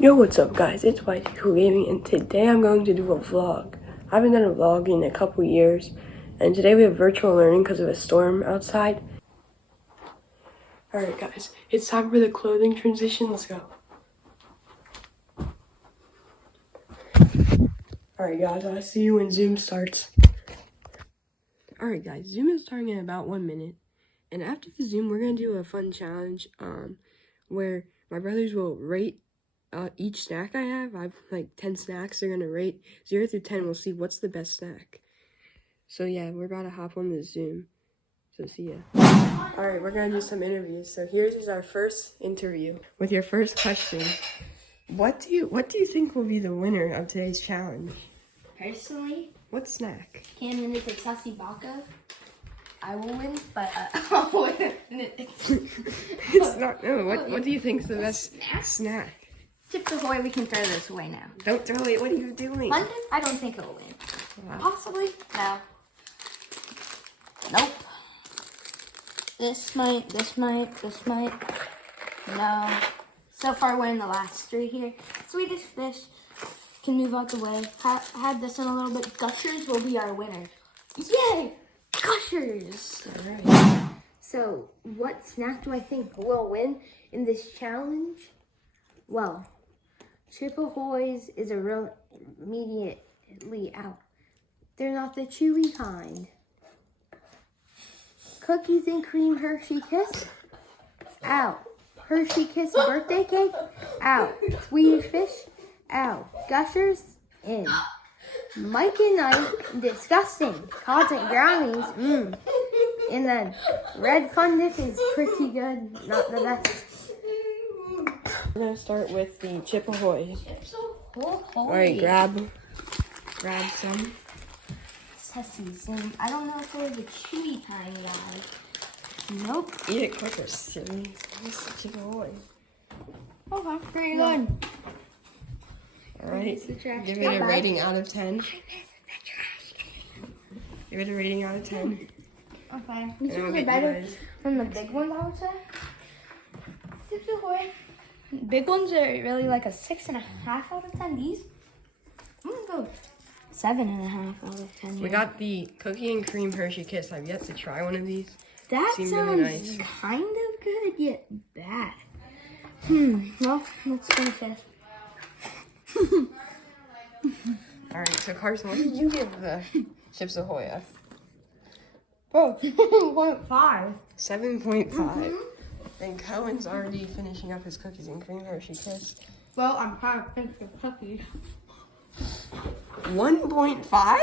Yo, what's up guys, it's YT Gaming and today I'm going to do a vlog. I haven't done a vlog in a couple years and today we have virtual learning because of a storm outside. Alright guys, it's time for the clothing transition, let's go. Alright guys, I'll see you when Zoom starts. Alright guys, Zoom is starting in about 1 minute and after the Zoom we're going to do a fun challenge where my brothers will rate each snack I have like 10 snacks. They're gonna rate 0 through 10. We'll see what's the best snack. So yeah, we're about to hop on the Zoom. So see ya. Alright, we're gonna do some interviews. So here's our first interview with your first question. What do you think will be the winner of today's challenge? Personally, what snack? Cameron is a Sussy Baka. I will win, but I'll win. It's not. No. What do you think's the best snack? Chips Ahoy, we can throw this away now. Don't throw it. What are you doing? London? I don't think it'll win. Wow. Possibly? No. Nope. This might. No. So far, we're in the last three here. Swedish Fish can move out the way. Had this in a little bit. Gushers will be our winner. Yay! Gushers! Alright. So, what snack do I think will win in this challenge? Well, Chip Ahoy's is a real immediately out. They're not the chewy kind. Cookies and Cream Hershey Kiss, out. Hershey Kiss birthday cake, out. Swedish Fish, out. Gushers, in. Mike and Ike, disgusting. Cotton brownies, And then Red Fun Dip is pretty good, not the best. We're gonna start with the Chip Ahoy. Chips Ahoy. Alright, grab some. Sussies, and I don't know if they're the chewy kind, guys. Nope. Eat it quicker, silly. It's the Chip Ahoy. Okay, pretty good. Alright, give it a rating out of 10. Give it a rating out of 10. Okay. These ones are better than the big ones, I would say. Chips Ahoy. Big ones are really like a 6.5 out of 10. These, I'm gonna go 7.5 out of 10. We got the Cookie and Cream Hershey Kiss. I've yet to try one of these. That Seems sounds really nice. kind of good, yet bad. Well, let's finish this. Alright, so Carson, what did you give the Chips Ahoy? Oh, 7.5. 7.5. And Cohen's already finishing up his Cookies and Cream Hershey Kiss. Well, I'm trying to finish the cookies. 1.5?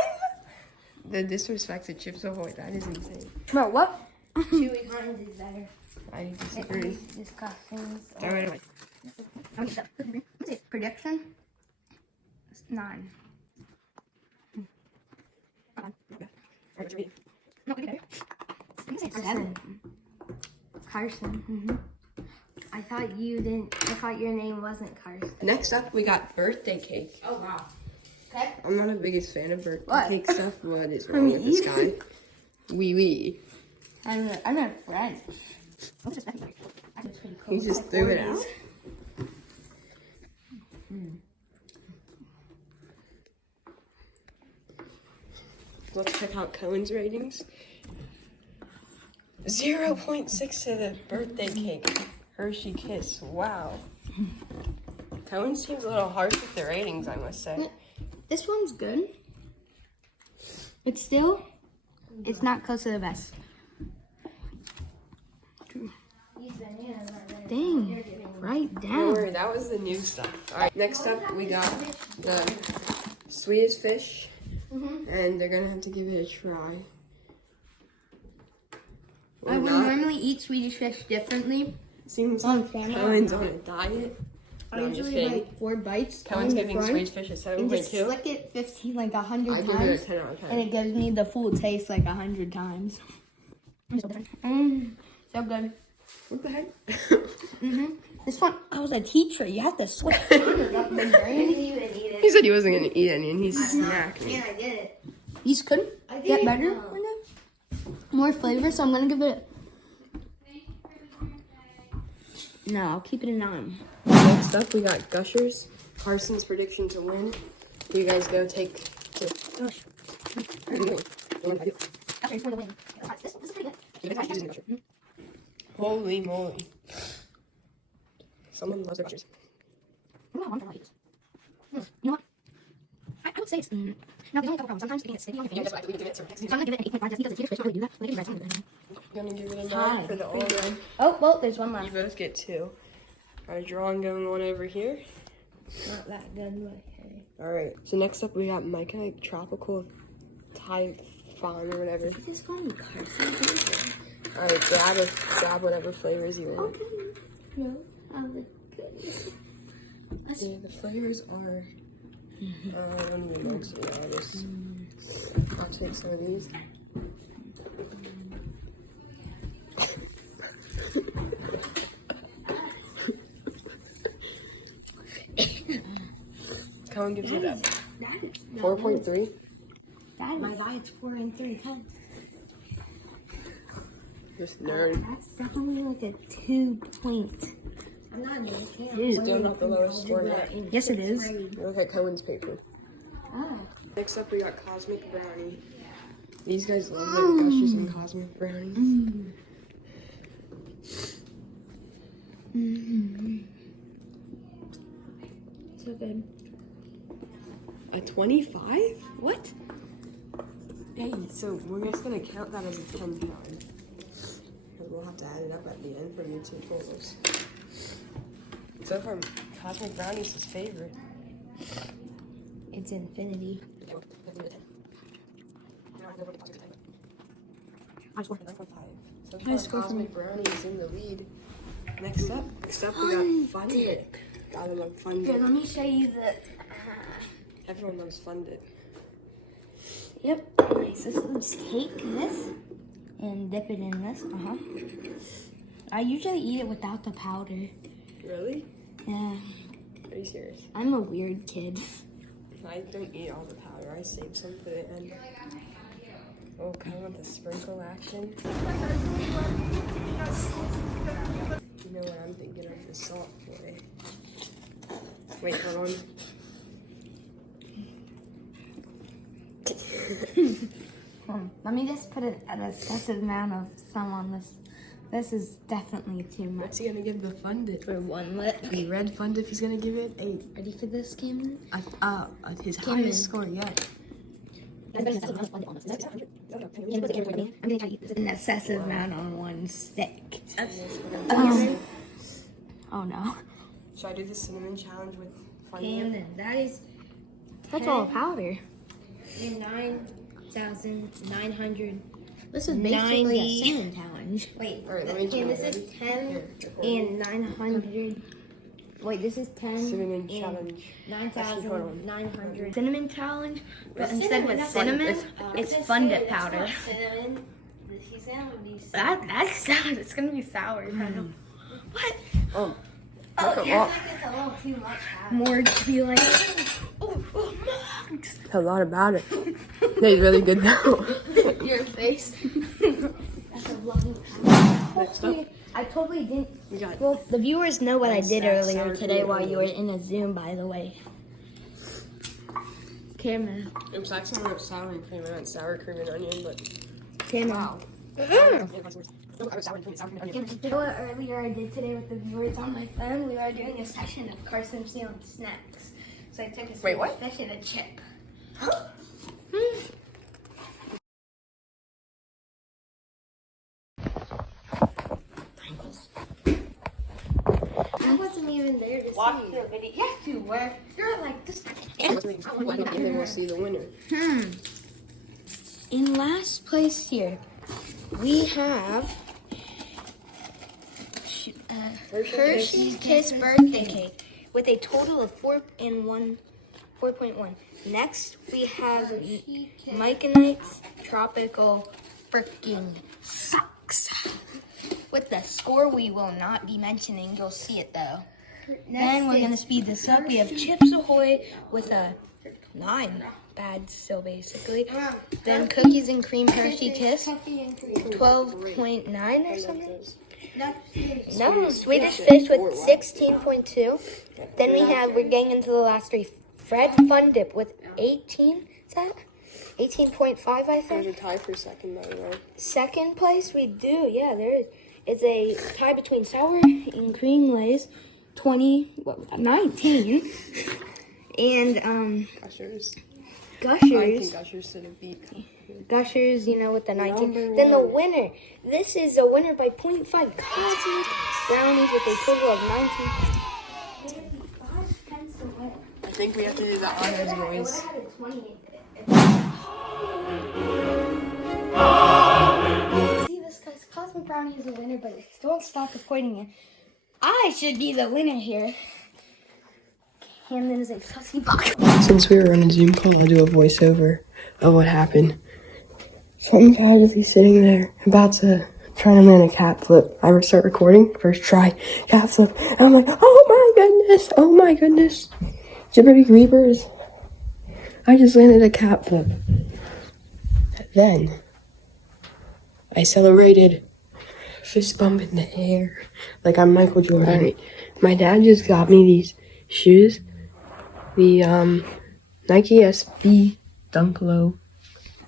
The disrespect to Chips Ahoy, that is insane. Bro, what? Chewy kind is better. I disagree. Disgusting. Throw it away. What's it? Prediction? 9. No, okay. 7. Carson. I thought your name wasn't Carson. Next up, we got birthday cake. Oh wow. Okay. I'm not the biggest fan of birthday What? cake stuff. What is wrong with this guy? Oui. I'm a French. That's pretty cool. He just threw it out. Let's check out Cohen's ratings. 0.6 to the birthday cake. Hershey Kiss. Wow. Cohen seems a little harsh with the ratings, I must say. This one's good. It's not close to the best. Dang, right Don't down. worry, that was the new stuff. Alright, next up we got the Swedish Fish. And they're gonna have to give it a try. I would normally eat Swedish Fish differently. Seems on like camera. Cohen's on a diet. I No, I'm just usually kidding. like 4 bites. Cohen's on the giving front Swedish Fish a and just 7.2. slick it 100 I give it a times. 10 out of 10. And it gives me the full taste like 100 times. So good. What the heck? This one, I was a teacher. You have to switch fingers up the brain. He said he wasn't gonna eat any and he's snacking. I did it. These could get better. More flavor, so I'm gonna give it. No, I'll keep it a 9. Next up, we got Gushers. Carson's prediction to win. You guys go take two. Holy moly. Someone loves their Gushers. You know what? I would say it's. Now, there's only a couple problems. Sometimes it can get sticky on your fingers. So I'm going to give it an 8.5 just because it's Swedish. Don't really do that. Like, if you guys I'm gonna give it a 9 for the all red. Oh, well, there's one You left. both get 2. Our drawing going one over here. Not that good, but hey. Alright, so next up we got Micah Tropical Typhon or whatever. This one, Carson. Alright, grab whatever flavors you want. Okay. No, oh my goodness. Yeah, the flavors are. Let me mix it all. I'll take some of these. Colin gives you that 4.3. My diet's 4 and 3 cups. Just nerd. That's definitely like a 2 point. I'm not He's still not the lowest score yet. Yes, it is. Look at Cohen's paper. Oh. Next up, we got Cosmic Brownie. These guys love their Gushers and Cosmic Brownies. So good. A 25? What? Hey, so we're just gonna count that as a 10 pound. We'll have to add it up at the end for your two totals. So far, Cosmic Brownie's his favorite. It's infinity. So far, Cosmic Brownie's in the lead. Next up we got Fun Dip. Gotta love Fun Here, Dip. let me show you the. Everyone loves Fun Dip. Yep. Nice. So let's take this and dip it in this. I usually eat it without the powder. Really? Yeah. Are you serious? I'm a weird kid. I don't eat all the powder. I save some for the end. Oh, kind of want the sprinkle action. You know what I'm thinking of the salt play. Wait, hold on. Let me just put an excessive amount of some on this. This is definitely too much. What's he gonna give the Fun Dip? For one lip. The red Fun Dip, he's gonna give it a Ready for this, Cameron? his Cameron. highest score yet. I'm gonna try to eat this. An excessive amount on one stick. Oh no. Should I do the cinnamon challenge with Fun Dip? Camden, that's all powder. 9,900. This is basically a cinnamon challenge. Wait, All right, let me try. this is 10 and 900. Wait, this is 10 Cinnamon and challenge. 9,900. Cinnamon challenge, but instead with cinnamon, it's Fun Dip powder. Cinnamon. That sounds. It's gonna be sour. What? Oh, Oh, look yeah, at it's a little too much. More to be like. a lot about it. They're really good though. Your face. That's a lovely. Next up, I totally didn't. we got Well, the viewers know what I did Sour earlier cream today and while you were onion. in a Zoom, by the way. Cameron. It was actually wrote sour and cream. I meant sour cream and onion, but Cameron. wow. You know what earlier I did today with the viewers on my phone? We were doing a session of Carson stealing snacks. So I took a Wait, what? fish and a chip. I wasn't even there to see the video. Yes, you were. You're like this. And then we'll see the winner. In last place here, we have Hershey's Kiss birthday cake with a total of 4.1. Next, we have Mike and Knight's Tropical Freaking Sucks. With the score we will not be mentioning, you'll see it though. Then we're gonna speed this up. We have Chips Ahoy with a 9. bad still, basically. Then Cookies and Cream Hershey Kiss, 12.9 or something. No, Swedish Fish with 16.2. Then we're getting into the last three. Fred Fun Dip with 18. Is that 18.5? I think. There's a tie for second, by the way. Second place, we do. Yeah, there is. It's a tie between Sour and Cream Lay's, 19, and Gushers. I Gushers. think Gushers should have beat. Gushers, with the 19. Number Then the one. winner. This is a winner by 0.5. Cosmic Brownies with a total of 19. I think we have to do the honors, boys. See, this guy's Cosmic Brownie is a winner, but don't stop recording it. I should be the winner here. Camden is a sussy box. Since we were on a Zoom call, I'll do a voiceover of what happened. So I'm casually sitting there, about to try to land a cat flip. I start recording, first try, cat flip. And I'm like, oh my goodness. Jibberty Creepers. I just landed a cat flip. Then, I celebrated, fist bump in the air, like I'm Michael Jordan. My dad just got me these shoes. The Nike SB Dunk Low,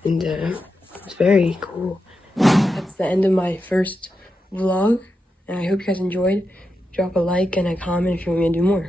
and it's very cool. That's the end of my first vlog, and I hope you guys enjoyed. Drop a like and a comment if you want me to do more.